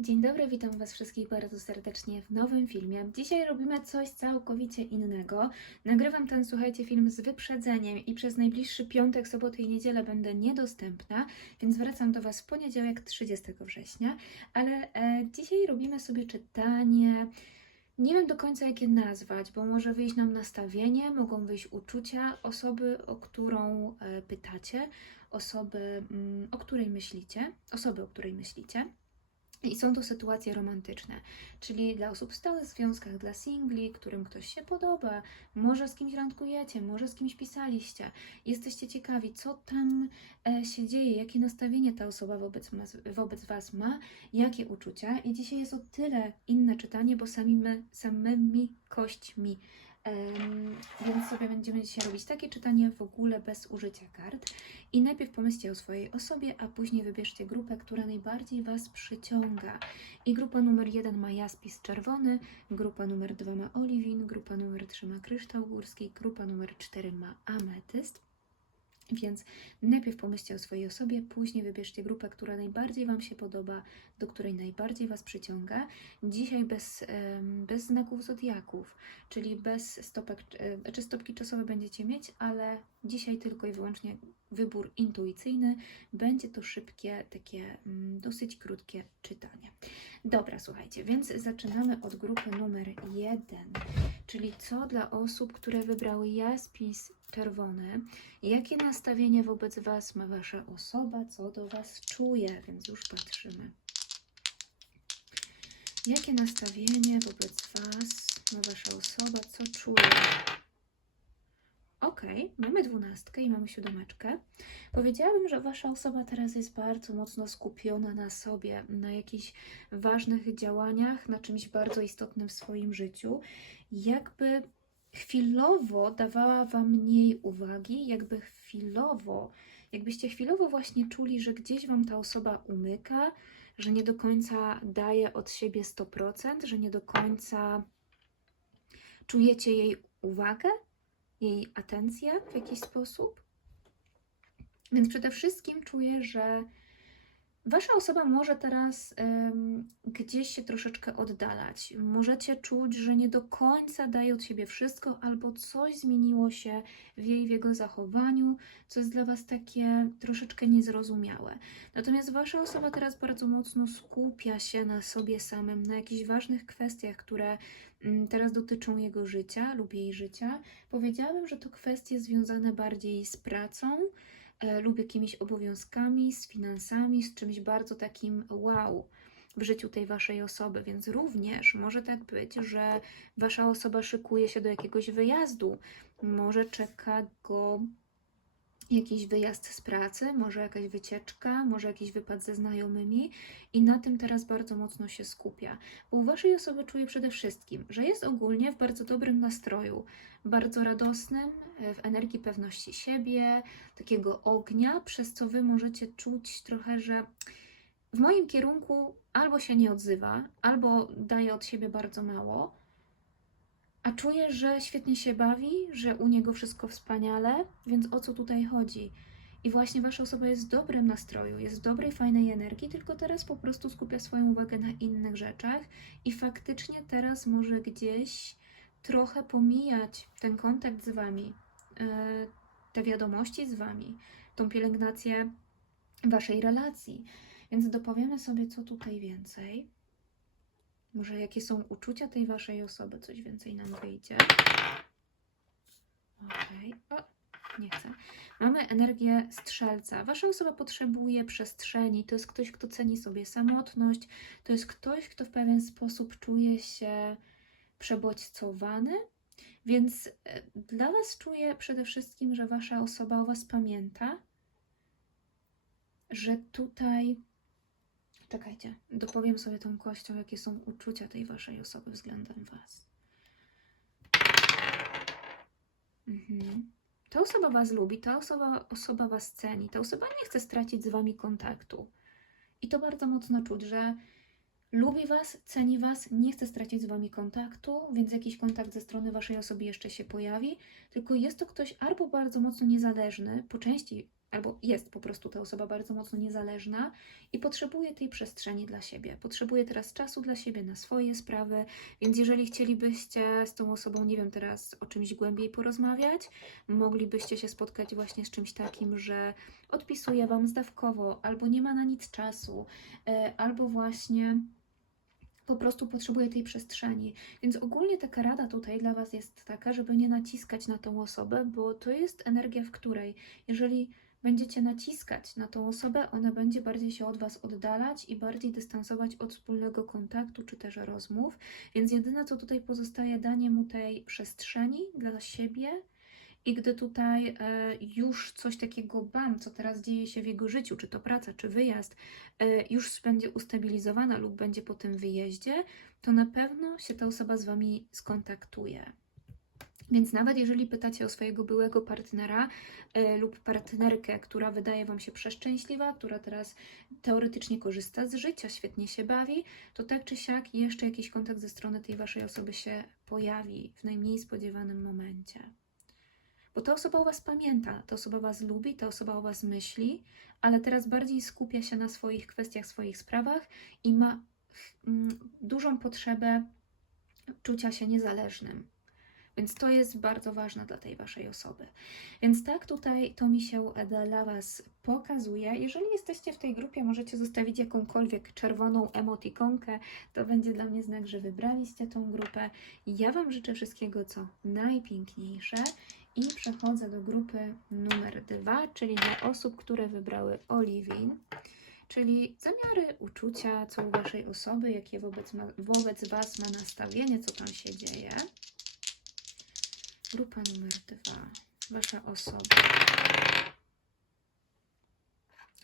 Dzień dobry, witam Was wszystkich bardzo serdecznie w nowym filmie. Dzisiaj robimy coś całkowicie innego. Nagrywam ten, słuchajcie, film z wyprzedzeniem i przez najbliższy piątek, sobotę i niedzielę będę niedostępna, więc wracam do Was w poniedziałek 30 września. Ale e, dzisiaj robimy sobie czytanie. Nie wiem do końca, jak je nazwać, bo może wyjść nam nastawienie, mogą wyjść uczucia osoby, o którą e, pytacie, osoby, mm, o której myślicie, osoby, o której myślicie. I są to sytuacje romantyczne, czyli dla osób w stałych związkach, dla singli, którym ktoś się podoba, może z kimś randkujecie, może z kimś pisaliście, jesteście ciekawi, co tam e, się dzieje, jakie nastawienie ta osoba wobec, wobec Was ma, jakie uczucia. I dzisiaj jest o tyle inne czytanie, bo samymi, samymi kośćmi. Więc sobie będziemy dzisiaj robić takie czytanie w ogóle bez użycia kart. I najpierw pomyślcie o swojej osobie, a później wybierzcie grupę, która najbardziej Was przyciąga. I grupa numer jeden ma jaspis czerwony, grupa numer dwa ma oliwin, grupa numer trzy ma kryształ górski, grupa numer cztery ma ametyst. Więc najpierw pomyślcie o swojej osobie, później wybierzcie grupę, która najbardziej Wam się podoba, do której najbardziej Was przyciąga. Dzisiaj bez, bez znaków zodiaków, czyli bez stopek, e, czy stopki czasowe będziecie mieć, ale dzisiaj tylko i wyłącznie wybór intuicyjny. Będzie to szybkie, takie mm, dosyć krótkie czytanie. Dobra, słuchajcie, więc zaczynamy od grupy numer jeden, czyli co dla osób, które wybrały jaspis czerwony, jakie nastawienie wobec Was ma Wasza osoba, co do Was czuje, więc już patrzymy. Jakie nastawienie wobec Was ma Wasza osoba, co czuje? Ok, mamy dwunastkę i mamy siódemeczkę. Powiedziałabym, że Wasza osoba teraz jest bardzo mocno skupiona na sobie, na jakichś ważnych działaniach, na czymś bardzo istotnym w swoim życiu. Jakby chwilowo dawała Wam mniej uwagi, jakby chwilowo, jakbyście chwilowo właśnie czuli, że gdzieś Wam ta osoba umyka, że nie do końca daje od siebie 100%, że nie do końca czujecie jej uwagę, jej atencję w jakiś sposób. Więc przede wszystkim czuję, że Wasza osoba może teraz gdzieś się troszeczkę oddalać. Możecie czuć, że nie do końca daje od siebie wszystko, albo coś zmieniło się w jej, w jego zachowaniu, co jest dla Was takie troszeczkę niezrozumiałe. Natomiast Wasza osoba teraz bardzo mocno skupia się na sobie samym, na jakichś ważnych kwestiach, które mm, teraz dotyczą jego życia lub jej życia. Powiedziałabym, że to kwestie związane bardziej z pracą lub jakimiś obowiązkami, z finansami, z czymś bardzo takim wow w życiu tej waszej osoby, więc również może tak być, że wasza osoba szykuje się do jakiegoś wyjazdu, może czeka go jakiś wyjazd z pracy, może jakaś wycieczka, może jakiś wypad ze znajomymi i na tym teraz bardzo mocno się skupia. Bo u waszej osoby czuję przede wszystkim, że jest ogólnie w bardzo dobrym nastroju, bardzo radosnym, e, w energii pewności siebie, takiego ognia, przez co wy możecie czuć trochę, że w moim kierunku albo się nie odzywa, albo daje od siebie bardzo mało, a czuję, że świetnie się bawi, że u niego wszystko wspaniale, więc o co tutaj chodzi? I właśnie wasza osoba jest w dobrym nastroju, jest w dobrej, fajnej energii, tylko teraz po prostu skupia swoją uwagę na innych rzeczach i faktycznie teraz może gdzieś trochę pomijać ten kontakt z wami, yy, te wiadomości z wami, tą pielęgnację waszej relacji. Więc dopowiemy sobie, co tutaj więcej. Może jakie są uczucia tej waszej osoby, coś więcej nam wyjdzie. Okej, o, nie chcę. Mamy energię strzelca. Wasza osoba potrzebuje przestrzeni. To jest ktoś, kto ceni sobie samotność. To jest ktoś, kto w pewien sposób czuje się przebodźcowany. Więc e, dla Was czuję przede wszystkim, że Wasza osoba o Was pamięta, że tutaj Czekajcie, dopowiem sobie tą kością, jakie są uczucia tej waszej osoby względem was. Mhm. Ta osoba was lubi, ta osoba, osoba was ceni, ta osoba nie chce stracić z wami kontaktu. I to bardzo mocno czuć, że lubi was, ceni was, nie chce stracić z wami kontaktu, więc jakiś kontakt ze strony waszej osoby jeszcze się pojawi, tylko jest to ktoś albo bardzo mocno niezależny, po części albo jest po prostu ta osoba bardzo mocno niezależna i potrzebuje tej przestrzeni dla siebie. Potrzebuje teraz czasu dla siebie na swoje sprawy, więc jeżeli chcielibyście z tą osobą, nie wiem, teraz o czymś głębiej porozmawiać, moglibyście się spotkać właśnie z czymś takim, że odpisuje Wam zdawkowo, albo nie ma na nic czasu, e, albo właśnie po prostu potrzebuje tej przestrzeni. Więc ogólnie taka rada tutaj dla Was jest taka, żeby nie naciskać na tą osobę, bo to jest energia, w której jeżeli będziecie naciskać na tą osobę, ona będzie bardziej się od Was oddalać i bardziej dystansować od wspólnego kontaktu czy też rozmów. Więc jedyne, co tutaj pozostaje, danie mu tej przestrzeni dla siebie. I gdy tutaj e, już coś takiego bam, co teraz dzieje się w jego życiu, czy to praca, czy wyjazd, e, już będzie ustabilizowana lub będzie po tym wyjeździe, to na pewno się ta osoba z Wami skontaktuje. Więc nawet jeżeli pytacie o swojego byłego partnera e, lub partnerkę, która wydaje Wam się przeszczęśliwa, która teraz teoretycznie korzysta z życia, świetnie się bawi, to tak czy siak jeszcze jakiś kontakt ze strony tej Waszej osoby się pojawi w najmniej spodziewanym momencie. Bo ta osoba o Was pamięta, ta osoba Was lubi, ta osoba o Was myśli, ale teraz bardziej skupia się na swoich kwestiach, swoich sprawach i ma mm, dużą potrzebę czucia się niezależnym. Więc to jest bardzo ważne dla tej Waszej osoby. Więc tak tutaj to mi się dla Was pokazuje. Jeżeli jesteście w tej grupie, możecie zostawić jakąkolwiek czerwoną emotikonkę. To będzie dla mnie znak, że wybraliście tą grupę. Ja Wam życzę wszystkiego, co najpiękniejsze. I przechodzę do grupy numer dwa, czyli dla osób, które wybrały Oliwin, czyli zamiary, uczucia, co u Waszej osoby, jakie wobec, ma, wobec Was ma nastawienie, co tam się dzieje. Grupa numer dwa, Wasza osoba.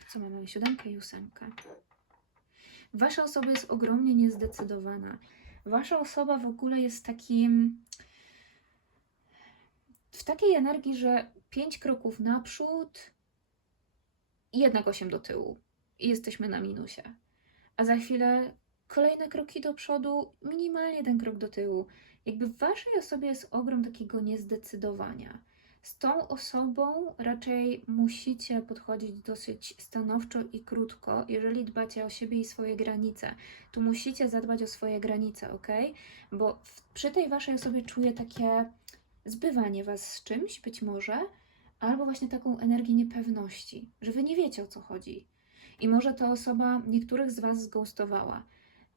Co mamy? Siódemkę i ósemkę. Wasza osoba jest ogromnie niezdecydowana. Wasza osoba w ogóle jest takim w takiej energii, że pięć kroków naprzód i jednak osiem do tyłu. I jesteśmy na minusie. A za chwilę kolejne kroki do przodu, minimalnie jeden krok do tyłu. Jakby w waszej osobie jest ogrom takiego niezdecydowania. Z tą osobą raczej musicie podchodzić dosyć stanowczo i krótko, jeżeli dbacie o siebie i swoje granice. Tu musicie zadbać o swoje granice, ok? Bo w, przy tej waszej osobie czuję takie zbywanie was z czymś, być może, albo właśnie taką energię niepewności, że wy nie wiecie o co chodzi. I może ta osoba niektórych z was zghostowała.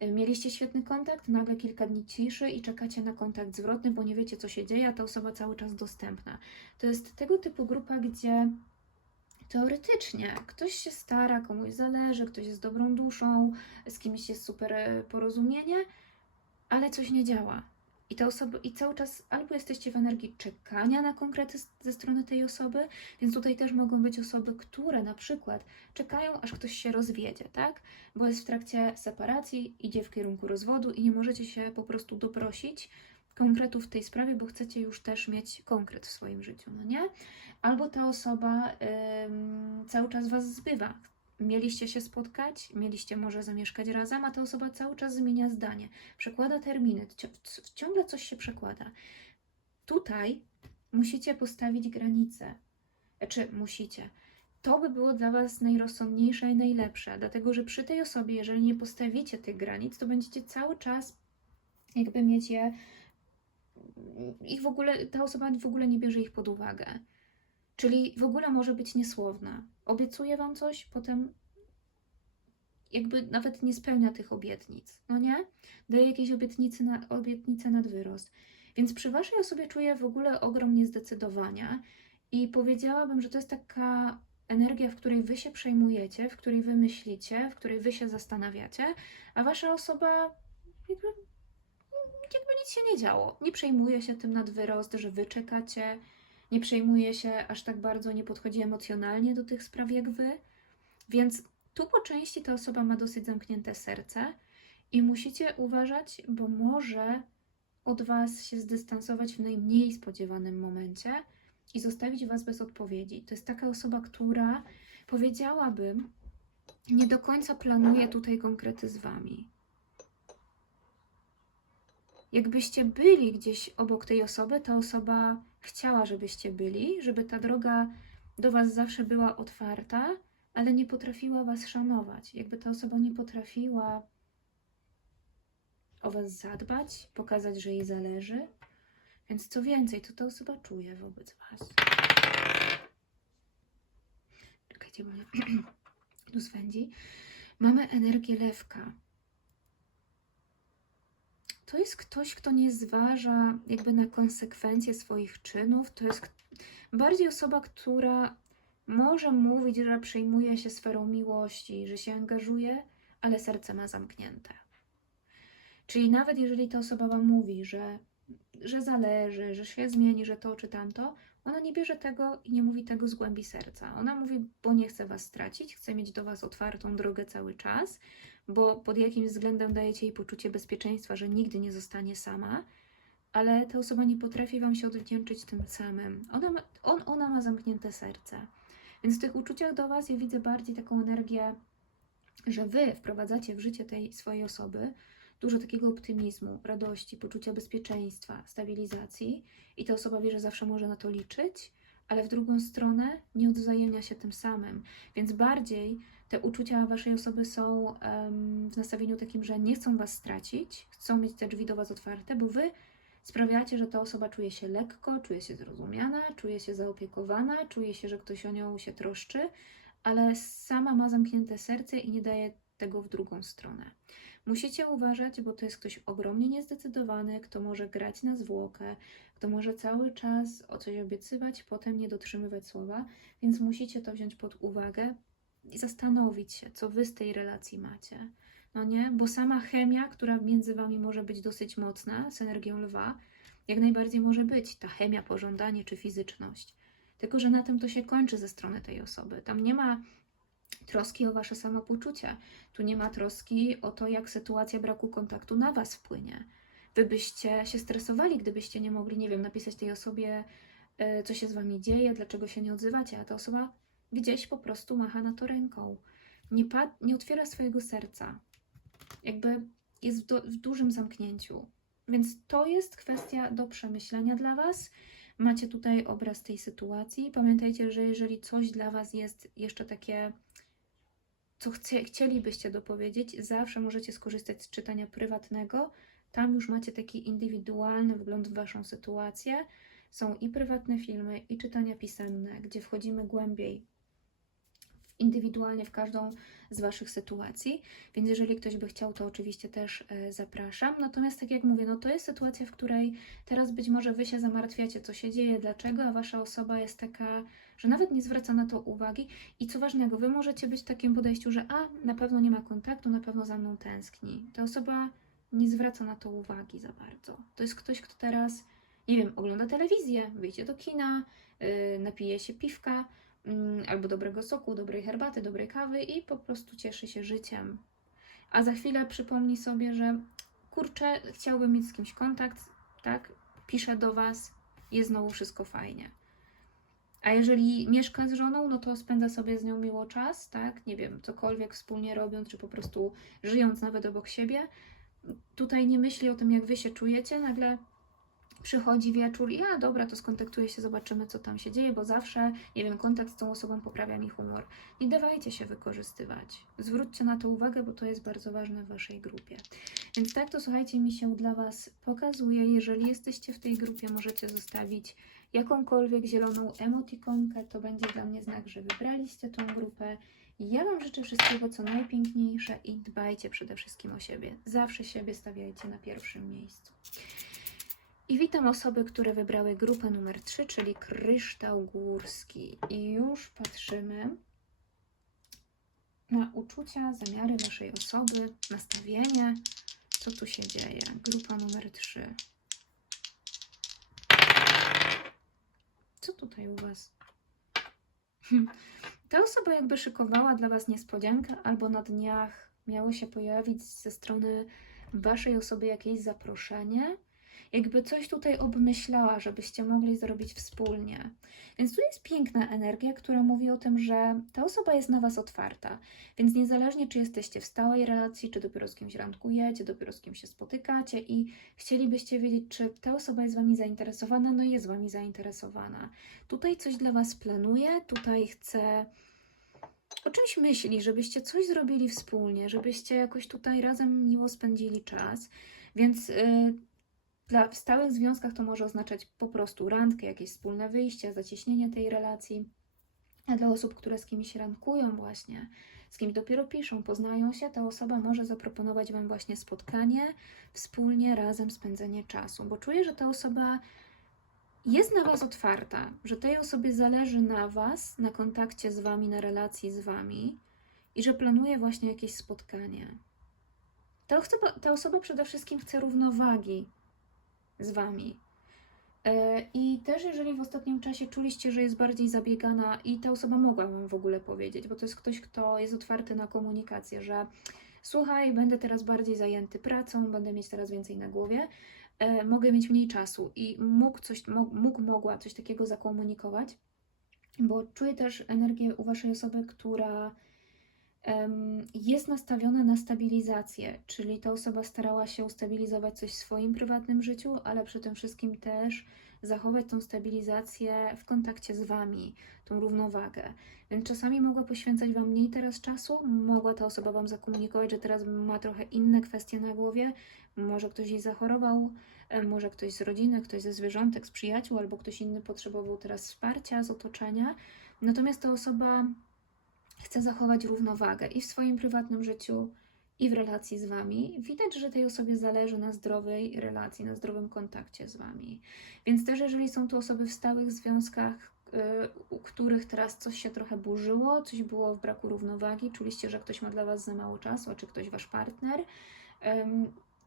Mieliście świetny kontakt, nagle kilka dni ciszy i czekacie na kontakt zwrotny, bo nie wiecie co się dzieje, a ta osoba cały czas dostępna. To jest tego typu grupa, gdzie teoretycznie ktoś się stara, komuś zależy, ktoś jest dobrą duszą, z kimś jest super e, porozumienie, ale coś nie działa. I te osoby, i cały czas albo jesteście w energii czekania na konkrety ze strony tej osoby, więc tutaj też mogą być osoby, które na przykład czekają, aż ktoś się rozwiedzie, tak? Bo jest w trakcie separacji, idzie w kierunku rozwodu i nie możecie się po prostu doprosić konkretów w tej sprawie, bo chcecie już też mieć konkret w swoim życiu, no nie? Albo ta osoba ym, cały czas was zbywa. Mieliście się spotkać, mieliście może zamieszkać razem, a ta osoba cały czas zmienia zdanie, przekłada terminy, ciągle coś się przekłada. Tutaj musicie postawić granice. Czy musicie? To by było dla Was najrozsądniejsze i najlepsze, dlatego że przy tej osobie, jeżeli nie postawicie tych granic, to będziecie cały czas jakby mieć je w ogóle, ta osoba w ogóle nie bierze ich pod uwagę. Czyli w ogóle może być niesłowna. Obiecuje wam coś, potem jakby nawet nie spełnia tych obietnic, no nie? Daje jakieś obietnice, na, obietnice nad wyrost. Więc przy waszej osobie czuję w ogóle ogrom niezdecydowania i powiedziałabym, że to jest taka energia, w której wy się przejmujecie, w której wy myślicie, w której wy się zastanawiacie, a wasza osoba jakby jakby nic się nie działo. Nie przejmuje się tym nad wyrost, że wy czekacie, nie przejmuje się aż tak bardzo, nie podchodzi emocjonalnie do tych spraw jak wy. Więc tu po części ta osoba ma dosyć zamknięte serce i musicie uważać, bo może od was się zdystansować w najmniej spodziewanym momencie i zostawić was bez odpowiedzi. To jest taka osoba, która powiedziałabym, nie do końca planuje tutaj konkrety z wami jakbyście byli gdzieś obok tej osoby, ta osoba chciała, żebyście byli, żeby ta droga do Was zawsze była otwarta, ale nie potrafiła Was szanować. Jakby ta osoba nie potrafiła o Was zadbać, pokazać, że jej zależy. Więc co więcej, to ta osoba czuje wobec Was. Czekajcie, bo tu swędzi. Mamy energię lewka. To jest ktoś, kto nie zważa jakby na konsekwencje swoich czynów. To jest bardziej osoba, która może mówić, że przejmuje się sferą miłości, że się angażuje, ale serce ma zamknięte. Czyli nawet jeżeli ta osoba Wam mówi, że, że zależy, że się zmieni, że to czy tamto, ona nie bierze tego i nie mówi tego z głębi serca. Ona mówi, bo nie chce Was stracić, chce mieć do Was otwartą drogę cały czas, bo pod jakimś względem dajecie jej poczucie bezpieczeństwa, że nigdy nie zostanie sama, ale ta osoba nie potrafi Wam się odwdzięczyć tym samym. Ona ma, on, ona ma zamknięte serce. Więc w tych uczuciach do Was ja widzę bardziej taką energię, że Wy wprowadzacie w życie tej swojej osoby dużo takiego optymizmu, radości, poczucia bezpieczeństwa, stabilizacji i ta osoba wie, że zawsze może na to liczyć, ale w drugą stronę nie odwzajemnia się tym samym. Więc bardziej te uczucia Waszej osoby są em, w nastawieniu takim, że nie chcą Was stracić, chcą mieć te drzwi do Was otwarte, bo Wy sprawiacie, że ta osoba czuje się lekko, czuje się zrozumiana, czuje się zaopiekowana, czuje się, że ktoś o nią się troszczy, ale sama ma zamknięte serce i nie daje tego w drugą stronę. Musicie uważać, bo to jest ktoś ogromnie niezdecydowany, kto może grać na zwłokę, kto może cały czas o coś obiecywać, potem nie dotrzymywać słowa, więc musicie to wziąć pod uwagę i zastanowić się, co wy z tej relacji macie. No nie? Bo sama chemia, która między wami może być dosyć mocna, z energią lwa, jak najbardziej może być ta chemia, pożądanie czy fizyczność. Tylko, że na tym to się kończy ze strony tej osoby. Tam nie ma troski o wasze samopoczucie. Tu nie ma troski o to, jak sytuacja braku kontaktu na was wpłynie. Wy byście się stresowali, gdybyście nie mogli, nie wiem, napisać tej osobie, e, co się z wami dzieje, dlaczego się nie odzywacie, a ta osoba gdzieś po prostu macha na to ręką. Nie, nie otwiera swojego serca. Jakby jest w, do- w dużym zamknięciu. Więc to jest kwestia do przemyślenia dla Was. Macie tutaj obraz tej sytuacji. Pamiętajcie, że jeżeli coś dla Was jest jeszcze takie, co chcie, chcielibyście dopowiedzieć, zawsze możecie skorzystać z czytania prywatnego. Tam już macie taki indywidualny wgląd w Waszą sytuację. Są i prywatne filmy, i czytania pisemne, gdzie wchodzimy głębiej indywidualnie w każdą z Waszych sytuacji, więc jeżeli ktoś by chciał, to oczywiście też e, zapraszam. Natomiast tak jak mówię, no to jest sytuacja, w której teraz być może Wy się zamartwiacie, co się dzieje, dlaczego, a Wasza osoba jest taka, że nawet nie zwraca na to uwagi i co ważnego, Wy możecie być w takim podejściu, że a, na pewno nie ma kontaktu, na pewno za mną tęskni. Ta osoba nie zwraca na to uwagi za bardzo. To jest ktoś, kto teraz, nie wiem, ogląda telewizję, wyjdzie do kina, yy, napije się piwka, albo dobrego soku, dobrej herbaty, dobrej kawy i po prostu cieszy się życiem. A za chwilę przypomni sobie, że kurczę, chciałbym mieć z kimś kontakt, tak? Piszę do Was, jest znowu wszystko fajnie. A jeżeli mieszka z żoną, no to spędza sobie z nią miło czas, tak? Nie wiem, cokolwiek wspólnie robiąc, czy po prostu żyjąc nawet obok siebie. Tutaj nie myśli o tym, jak Wy się czujecie, nagle przychodzi wieczór i a dobra, to skontaktuję się, zobaczymy, co tam się dzieje, bo zawsze, nie wiem, kontakt z tą osobą poprawia mi humor. Nie dawajcie się wykorzystywać. Zwróćcie na to uwagę, bo to jest bardzo ważne w Waszej grupie. Więc tak to, słuchajcie, mi się dla Was pokazuje. Jeżeli jesteście w tej grupie, możecie zostawić jakąkolwiek zieloną emotikonkę. To będzie dla mnie znak, że wybraliście tą grupę. Ja Wam życzę wszystkiego, co najpiękniejsze i dbajcie przede wszystkim o siebie. Zawsze siebie stawiajcie na pierwszym miejscu. I witam osoby, które wybrały grupę numer 3, czyli kryształ górski. I już patrzymy na uczucia, zamiary Waszej osoby, nastawienie, co tu się dzieje. Grupa numer 3. Co tutaj u Was? Ta osoba jakby szykowała dla Was niespodziankę, albo na dniach miało się pojawić ze strony Waszej osoby jakieś zaproszenie. Jakby coś tutaj obmyślała, żebyście mogli zrobić wspólnie. Więc tu jest piękna energia, która mówi o tym, że ta osoba jest na Was otwarta. Więc niezależnie, czy jesteście w stałej relacji, czy dopiero z kimś randkujecie, dopiero z kimś się spotykacie i chcielibyście wiedzieć, czy ta osoba jest Wami zainteresowana, no jest Wami zainteresowana. Tutaj coś dla Was planuje, tutaj chce o czymś myśli, żebyście coś zrobili wspólnie, żebyście jakoś tutaj razem miło spędzili czas. Więc yy, dla, w stałych związkach to może oznaczać po prostu randkę, jakieś wspólne wyjście, zacieśnienie tej relacji. A dla osób, które z kimś randkują właśnie, z kimś dopiero piszą, poznają się, ta osoba może zaproponować Wam właśnie spotkanie, wspólnie, razem spędzenie czasu, bo czuję, że ta osoba jest na Was otwarta, że tej osobie zależy na Was, na kontakcie z Wami, na relacji z Wami i że planuje właśnie jakieś spotkanie. Ta osoba, ta osoba przede wszystkim chce równowagi z Wami. E, I też, jeżeli w ostatnim czasie czuliście, że jest bardziej zabiegana, i ta osoba mogła Wam w ogóle powiedzieć, bo to jest ktoś, kto jest otwarty na komunikację, że słuchaj, będę teraz bardziej zajęty pracą, będę mieć teraz więcej na głowie, e, mogę mieć mniej czasu i mógł, coś, mógł, mogła coś takiego zakomunikować, bo czuję też energię u Waszej osoby, która jest nastawiona na stabilizację, czyli ta osoba starała się ustabilizować coś w swoim prywatnym życiu, ale przy tym wszystkim też zachować tą stabilizację w kontakcie z Wami, tą równowagę. Więc czasami mogła poświęcać Wam mniej teraz czasu, mogła ta osoba Wam zakomunikować, że teraz ma trochę inne kwestie na głowie, może ktoś jej zachorował, może ktoś z rodziny, ktoś ze zwierzątek, z przyjaciół, albo ktoś inny potrzebował teraz wsparcia z otoczenia. Natomiast ta osoba chce zachować równowagę i w swoim prywatnym życiu, i w relacji z Wami. Widać, że tej osobie zależy na zdrowej relacji, na zdrowym kontakcie z Wami. Więc też, jeżeli są tu osoby w stałych związkach, yy, u których teraz coś się trochę burzyło, coś było w braku równowagi, czuliście, że ktoś ma dla Was za mało czasu, a czy ktoś Wasz partner,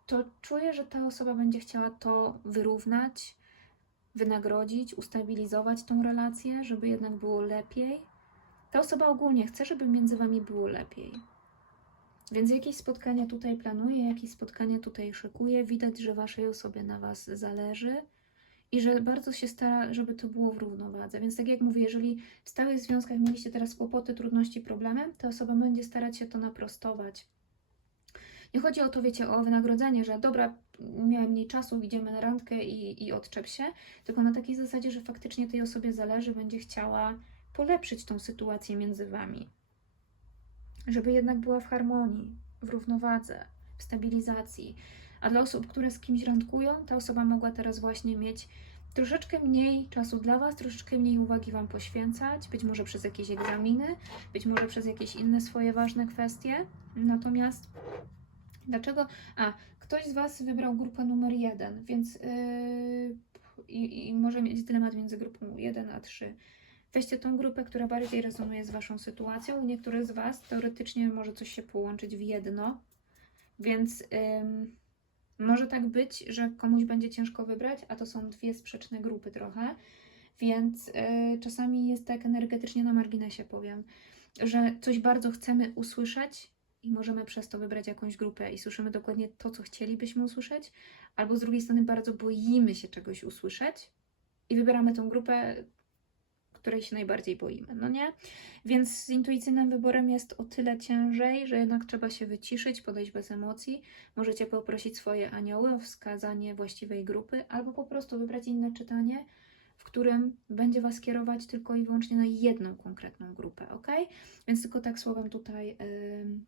to czuję, że ta osoba będzie chciała to wyrównać, wynagrodzić, ustabilizować tą relację, żeby jednak było lepiej ta osoba ogólnie chce, żeby między Wami było lepiej. Więc jakieś spotkania tutaj planuje, jakieś spotkania tutaj szykuje. Widać, że Waszej osobie na Was zależy i że bardzo się stara, żeby to było w równowadze. Więc tak jak mówię, jeżeli w stałych związkach mieliście teraz kłopoty, trudności, problemy, to osoba będzie starać się to naprostować. Nie chodzi o to, wiecie, o wynagrodzenie, że dobra, miałem mniej czasu, idziemy na randkę i, i odczep się, tylko na takiej zasadzie, że faktycznie tej osobie zależy, będzie chciała polepszyć tą sytuację między wami. Żeby jednak była w harmonii, w równowadze, w stabilizacji. A dla osób, które z kimś randkują, ta osoba mogła teraz właśnie mieć troszeczkę mniej czasu dla Was, troszeczkę mniej uwagi Wam poświęcać, być może przez jakieś egzaminy, być może przez jakieś inne swoje ważne kwestie. Natomiast dlaczego? A, ktoś z Was wybrał grupę numer jeden, więc yy, i, i może mieć dylemat między grupą 1 a 3. Weźcie tą grupę, która bardziej rezonuje z Waszą sytuacją. U niektórych z Was teoretycznie może coś się połączyć w jedno, więc ym, może tak być, że komuś będzie ciężko wybrać, a to są dwie sprzeczne grupy trochę, więc yy, czasami jest tak energetycznie na marginesie powiem, że coś bardzo chcemy usłyszeć i możemy przez to wybrać jakąś grupę i słyszymy dokładnie to, co chcielibyśmy usłyszeć, albo z drugiej strony bardzo boimy się czegoś usłyszeć i wybieramy tą grupę której się najbardziej boimy, no nie? Więc z intuicyjnym wyborem jest o tyle ciężej, że jednak trzeba się wyciszyć, podejść bez emocji. Możecie poprosić swoje anioły o wskazanie właściwej grupy, albo po prostu wybrać inne czytanie, w którym będzie Was kierować tylko i wyłącznie na jedną konkretną grupę, ok? Więc tylko tak słowem tutaj, yy,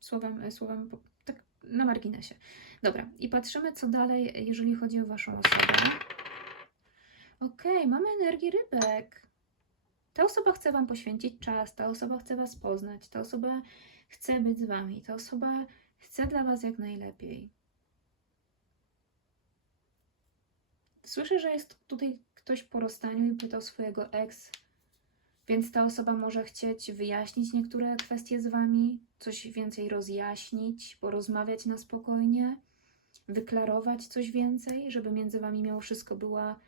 słowem, słowem tak na marginesie. Dobra, i patrzymy, co dalej, jeżeli chodzi o Waszą osobę. Okay, mamy energię rybek. Ta osoba chce Wam poświęcić czas, ta osoba chce Was poznać, ta osoba chce być z Wami, ta osoba chce dla Was jak najlepiej. Słyszę, że jest tutaj ktoś po rozstaniu i pytał swojego ex, więc ta osoba może chcieć wyjaśnić niektóre kwestie z Wami, coś więcej rozjaśnić, porozmawiać na spokojnie, wyklarować coś więcej, żeby między Wami miało wszystko była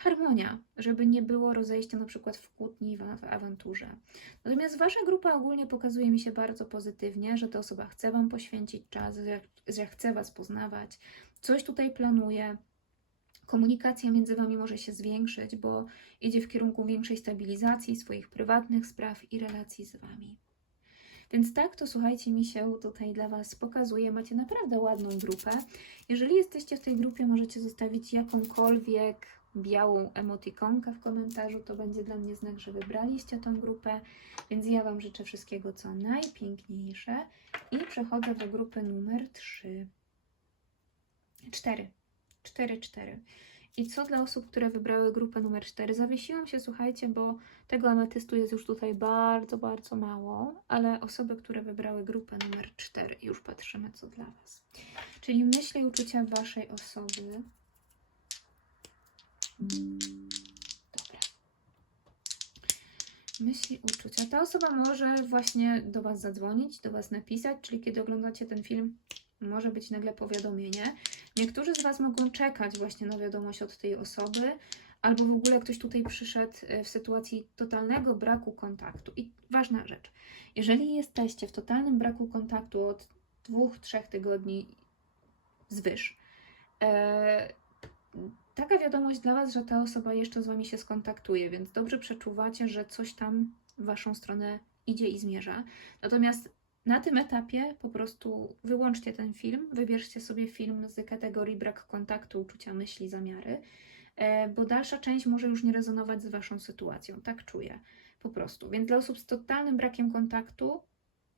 harmonia, żeby nie było rozejścia na przykład w kłótni, w, awanturze. Natomiast Wasza grupa ogólnie pokazuje mi się bardzo pozytywnie, że ta osoba chce Wam poświęcić czas, że chce Was poznawać, coś tutaj planuje. Komunikacja między Wami może się zwiększyć, bo idzie w kierunku większej stabilizacji swoich prywatnych spraw i relacji z Wami. Więc tak to słuchajcie, mi się tutaj dla Was pokazuje. Macie naprawdę ładną grupę. Jeżeli jesteście w tej grupie, możecie zostawić jakąkolwiek białą emotikonkę w komentarzu. To będzie dla mnie znak, że wybraliście tą grupę. Więc ja Wam życzę wszystkiego, co najpiękniejsze. I przechodzę do grupy numer 3. 4. 4, 4. I co dla osób, które wybrały grupę numer 4? Zawiesiłam się, słuchajcie, bo tego ametystu jest już tutaj bardzo, bardzo mało, ale osoby, które wybrały grupę numer 4, już patrzymy, co dla Was. Czyli myśli i uczucia Waszej osoby. Dobra. Myśli, uczucia. Ta osoba może właśnie do Was zadzwonić, do Was napisać, czyli kiedy oglądacie ten film, może być nagle powiadomienie. Niektórzy z Was mogą czekać właśnie na wiadomość od tej osoby, albo w ogóle ktoś tutaj przyszedł e, w sytuacji totalnego braku kontaktu. I ważna rzecz, jeżeli jesteście w totalnym braku kontaktu od dwóch, trzech tygodni zwyż, e, taka wiadomość dla Was, że ta osoba jeszcze z Wami się skontaktuje, więc dobrze przeczuwacie, że coś tam w Waszą stronę idzie i zmierza. Natomiast na tym etapie po prostu wyłączcie ten film, wybierzcie sobie film z kategorii brak kontaktu, uczucia, myśli, zamiary, e, bo dalsza część może już nie rezonować z Waszą sytuacją. Tak czuję po prostu. Więc dla osób z totalnym brakiem kontaktu,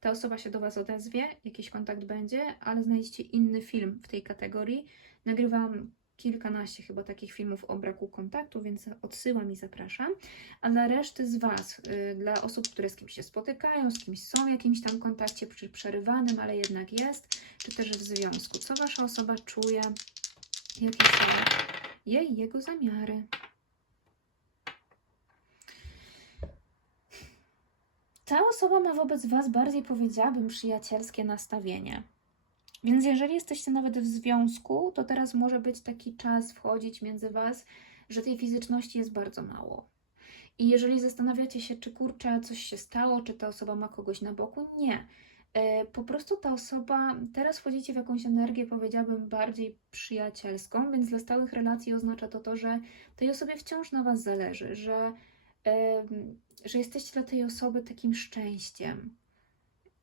ta osoba się do Was odezwie, jakiś kontakt będzie, ale znajdziecie inny film w tej kategorii. Nagrywam kilkanaście chyba takich filmów o braku kontaktu, więc odsyłam i zapraszam. A dla reszty z Was, y, dla osób, które z kimś się spotykają, z kimś są w jakimś tam kontakcie, czy przerywanym, ale jednak jest, czy też w związku, co Wasza osoba czuje, jakie są jej, jego zamiary. Ta osoba ma wobec Was bardziej, powiedziałabym, przyjacielskie nastawienie. Więc jeżeli jesteście nawet w związku, to teraz może być taki czas wchodzić między Was, że tej fizyczności jest bardzo mało. I jeżeli zastanawiacie się, czy kurczę, coś się stało, czy ta osoba ma kogoś na boku, nie. E, po prostu ta osoba, teraz wchodzicie w jakąś energię, powiedziałabym, bardziej przyjacielską, więc dla stałych relacji oznacza to to, że tej osobie wciąż na Was zależy, że, że jesteście dla tej osoby takim szczęściem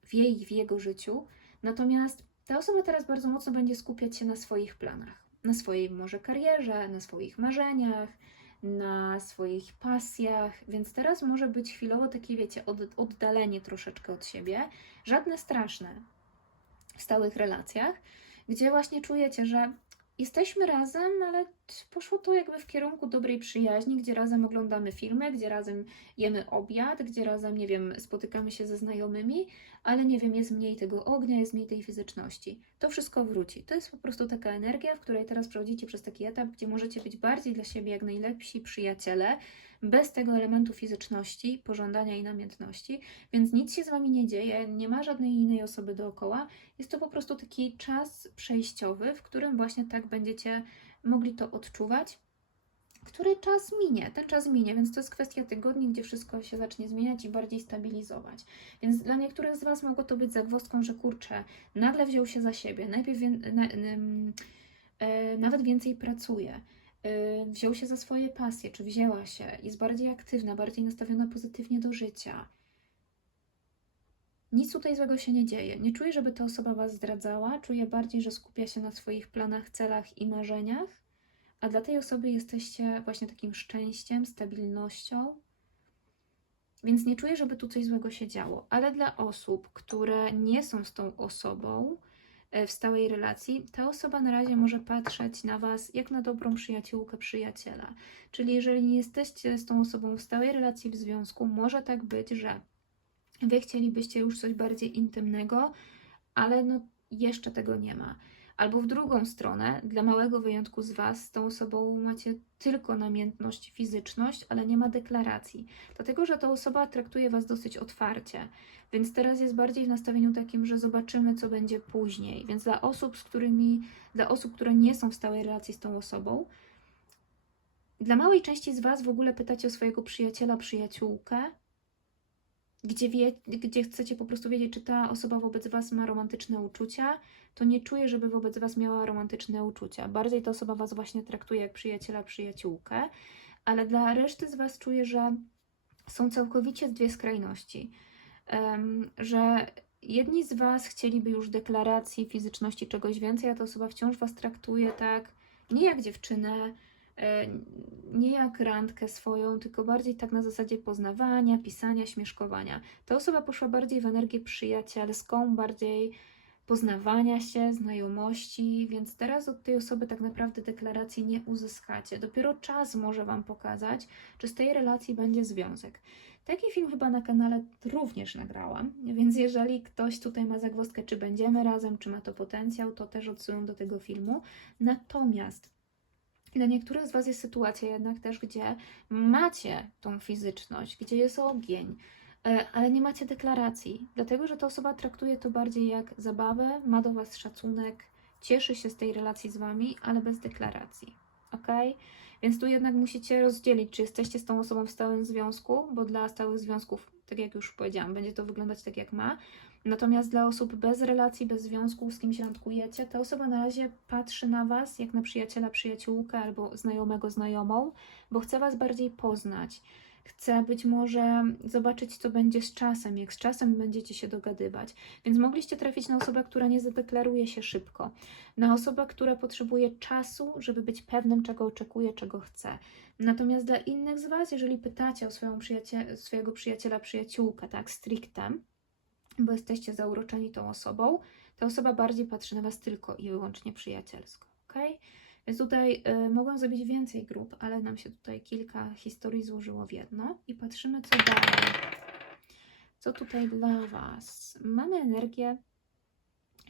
w jej, w jego życiu. Natomiast ta osoba teraz bardzo mocno będzie skupiać się na swoich planach, na swojej może karierze, na swoich marzeniach, na swoich pasjach, więc teraz może być chwilowo takie, wiecie, od, oddalenie troszeczkę od siebie, żadne straszne w stałych relacjach, gdzie właśnie czujecie, że jesteśmy razem, ale poszło to jakby w kierunku dobrej przyjaźni, gdzie razem oglądamy filmy, gdzie razem jemy obiad, gdzie razem, nie wiem, spotykamy się ze znajomymi, ale nie wiem, jest mniej tego ognia, jest mniej tej fizyczności. To wszystko wróci. To jest po prostu taka energia, w której teraz przechodzicie przez taki etap, gdzie możecie być bardziej dla siebie jak najlepsi przyjaciele, bez tego elementu fizyczności, pożądania i namiętności, więc nic się z Wami nie dzieje, nie ma żadnej innej osoby dookoła. Jest to po prostu taki czas przejściowy, w którym właśnie tak będziecie mogli to odczuwać. Który czas minie, ten czas minie, więc to jest kwestia tygodni, gdzie wszystko się zacznie zmieniać i bardziej stabilizować. Więc dla niektórych z Was mogło to być zagwozdką, że kurczę, nagle wziął się za siebie, najpierw na, na, e, nawet więcej pracuje, wziął się za swoje pasje, czy wzięła się, jest bardziej aktywna, bardziej nastawiona pozytywnie do życia. Nic tutaj złego się nie dzieje. Nie czuję, żeby ta osoba Was zdradzała, czuję bardziej, że skupia się na swoich planach, celach i marzeniach a dla tej osoby jesteście właśnie takim szczęściem, stabilnością. Więc nie czuję, żeby tu coś złego się działo. Ale dla osób, które nie są z tą osobą w stałej relacji, ta osoba na razie może patrzeć na Was jak na dobrą przyjaciółkę, przyjaciela. Czyli jeżeli nie jesteście z tą osobą w stałej relacji, w związku, może tak być, że Wy chcielibyście już coś bardziej intymnego, ale no jeszcze tego nie ma. Albo w drugą stronę, dla małego wyjątku z Was, z tą osobą macie tylko namiętność, fizyczność, ale nie ma deklaracji. Dlatego, że ta osoba traktuje Was dosyć otwarcie. Więc teraz jest bardziej w nastawieniu takim, że zobaczymy, co będzie później. Więc dla osób, z którymi, dla osób, które nie są w stałej relacji z tą osobą, Dla małej części z Was w ogóle pytacie o swojego przyjaciela, przyjaciółkę, gdzie, wie, gdzie chcecie po prostu wiedzieć, czy ta osoba wobec Was ma romantyczne uczucia, to nie czuję, żeby wobec Was miała romantyczne uczucia. Bardziej ta osoba Was właśnie traktuje jak przyjaciela, przyjaciółkę, ale dla reszty z Was czuję, że są całkowicie dwie skrajności. Em, że jedni z Was chcieliby już deklaracji fizyczności czegoś więcej, a ta osoba wciąż Was traktuje tak, nie jak dziewczynę, nie jak randkę swoją, tylko bardziej tak na zasadzie poznawania, pisania, śmieszkowania. Ta osoba poszła bardziej w energię przyjacielską, bardziej poznawania się, znajomości, więc teraz od tej osoby tak naprawdę deklaracji nie uzyskacie. Dopiero czas może Wam pokazać, czy z tej relacji będzie związek. Taki film chyba na kanale również nagrałam, więc jeżeli ktoś tutaj ma zagwozdkę, czy będziemy razem, czy ma to potencjał, to też odsyłam do tego filmu. Natomiast dla niektórych z Was jest sytuacja jednak też, gdzie macie tą fizyczność, gdzie jest ogień, e, ale nie macie deklaracji, dlatego że ta osoba traktuje to bardziej jak zabawę, ma do Was szacunek, cieszy się z tej relacji z Wami, ale bez deklaracji. Ok? Więc tu jednak musicie rozdzielić, czy jesteście z tą osobą w stałym związku, bo dla stałych związków, tak jak już powiedziałam, będzie to wyglądać tak jak ma. Natomiast dla osób bez relacji, bez związku, z kimś randkujecie, ta osoba na razie patrzy na Was jak na przyjaciela, przyjaciółkę albo znajomego, znajomą, bo chce Was bardziej poznać. Chce być może zobaczyć, co będzie z czasem, jak z czasem będziecie się dogadywać. Więc mogliście trafić na osobę, która nie zadeklaruje się szybko, na osobę, która potrzebuje czasu, żeby być pewnym, czego oczekuje, czego chce. Natomiast dla innych z Was, jeżeli pytacie o swoją swojego przyjaciela, przyjaciółkę, tak, stricte, bo jesteście zauroczeni tą osobą, ta osoba bardziej patrzy na Was tylko i wyłącznie przyjacielsko, ok? Więc tutaj y, mogłam zrobić więcej grup, ale nam się tutaj kilka historii złożyło w jedno i patrzymy, co dalej. Co tutaj dla Was? Mamy energię,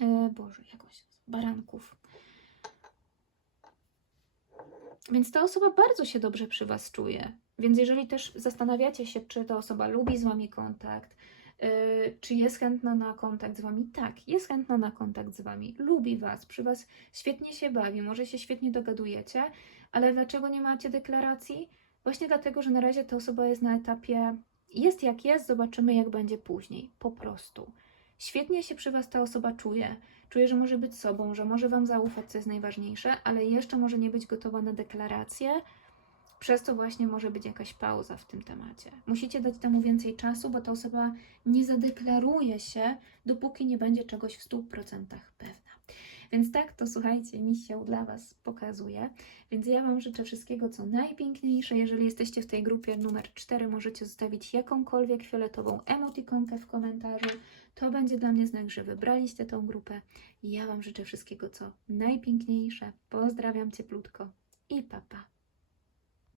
y, Boże, jakoś, baranków. Więc ta osoba bardzo się dobrze przy Was czuje. Więc jeżeli też zastanawiacie się, czy ta osoba lubi z Wami kontakt, czy jest chętna na kontakt z Wami, tak, jest chętna na kontakt z Wami, lubi Was, przy Was świetnie się bawi, może się świetnie dogadujecie, ale dlaczego nie macie deklaracji? Właśnie dlatego, że na razie ta osoba jest na etapie jest jak jest, zobaczymy jak będzie później, po prostu. Świetnie się przy Was ta osoba czuje, czuje, że może być sobą, że może Wam zaufać, co jest najważniejsze, ale jeszcze może nie być gotowa na deklarację, przez co właśnie może być jakaś pauza w tym temacie. Musicie dać temu więcej czasu, bo ta osoba nie zadeklaruje się, dopóki nie będzie czegoś w 100% pewna. Więc tak to słuchajcie, mi się dla Was pokazuje. Więc ja Wam życzę wszystkiego co najpiękniejsze. Jeżeli jesteście w tej grupie numer 4, możecie zostawić jakąkolwiek fioletową emotikonkę w komentarzu. To będzie dla mnie znak, że wybraliście tą grupę. Ja Wam życzę wszystkiego co najpiękniejsze. Pozdrawiam cieplutko i papa. Pa.